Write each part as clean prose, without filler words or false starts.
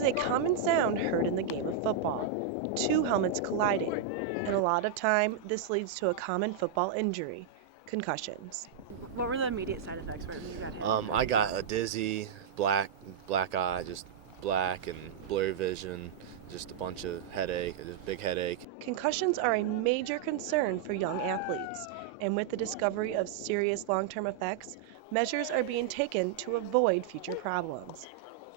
is a common sound heard in the game of football, two helmets colliding, and a lot of time this leads to a common football injury, concussions. What were the immediate side effects when you got hit? I got a dizzy, black eye, just black and blurry vision, just a bunch of headache, just big headache. Concussions are a major concern for young athletes, and with the discovery of serious long-term effects, measures are being taken to avoid future problems.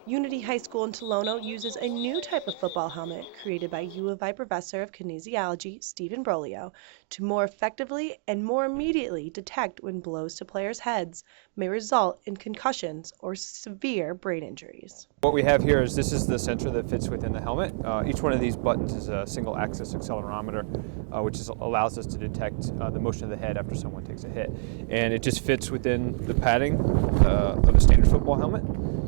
Unity High School in Tolono uses a new type of football helmet created by U of I professor of kinesiology Stephen Brolio to more effectively and more immediately detect when blows to players' heads may result in concussions or severe brain injuries. What we have here is this is the sensor that fits within the helmet. Each one of these buttons is a single axis accelerometer, which allows us to detect the motion of the head after someone takes a hit. And it just fits within the padding of a standard football helmet.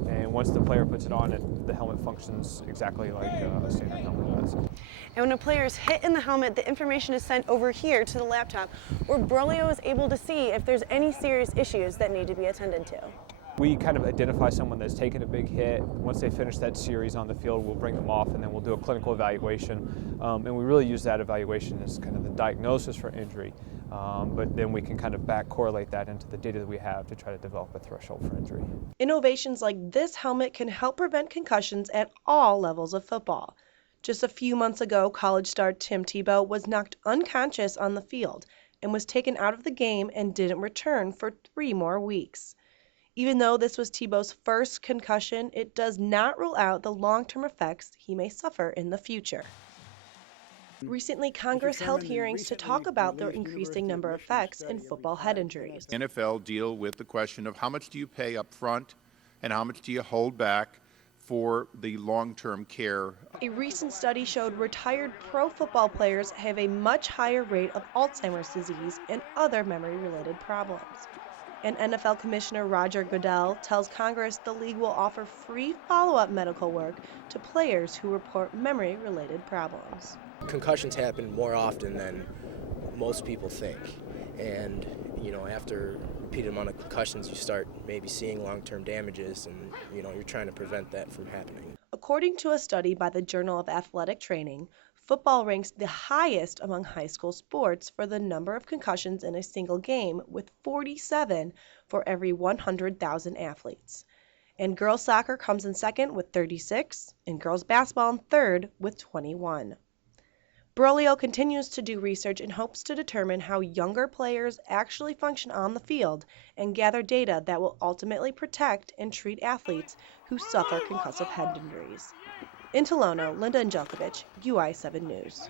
And once the player puts it on, the helmet functions exactly like a standard helmet does. And when a player is hit in the helmet, the information is sent over here to the laptop, where Brolio is able to see if there's any serious issues that need to be attended to. We kind of identify someone that's taken a big hit. Once they finish that series on the field, we'll bring them off and then we'll do a clinical evaluation. And we really use that evaluation as kind of the diagnosis for injury. But then we can kind of back correlate that into the data that we have to try to develop a threshold for injury. Innovations like this helmet can help prevent concussions at all levels of football. Just a few months ago, college star Tim Tebow was knocked unconscious on the field and was taken out of the game and didn't return for 3 more weeks. Even though this was Tebow's first concussion, it does not rule out the long-term effects he may suffer in the future. Recently, Congress held hearings to talk about the increasing number of effects in football head injuries. NFL deal with the question of how much do you pay up front and how much do you hold back for the long-term care. A recent study showed retired pro football players have a much higher rate of Alzheimer's disease and other memory-related problems. And NFL Commissioner Roger Goodell tells Congress the league will offer free follow-up medical work to players who report memory-related problems. Concussions happen more often than most people think. And, after a repeated amount of concussions, you start maybe seeing long-term damages and, you're trying to prevent that from happening. According to a study by the Journal of Athletic Training, football ranks the highest among high school sports for the number of concussions in a single game, with 47 for every 100,000 athletes. And girls soccer comes in second with 36, and girls basketball in third with 21. Brolio continues to do research in hopes to determine how younger players actually function on the field and gather data that will ultimately protect and treat athletes who suffer concussive head injuries. In Tolono, Linda Angelkovich, UI7 News.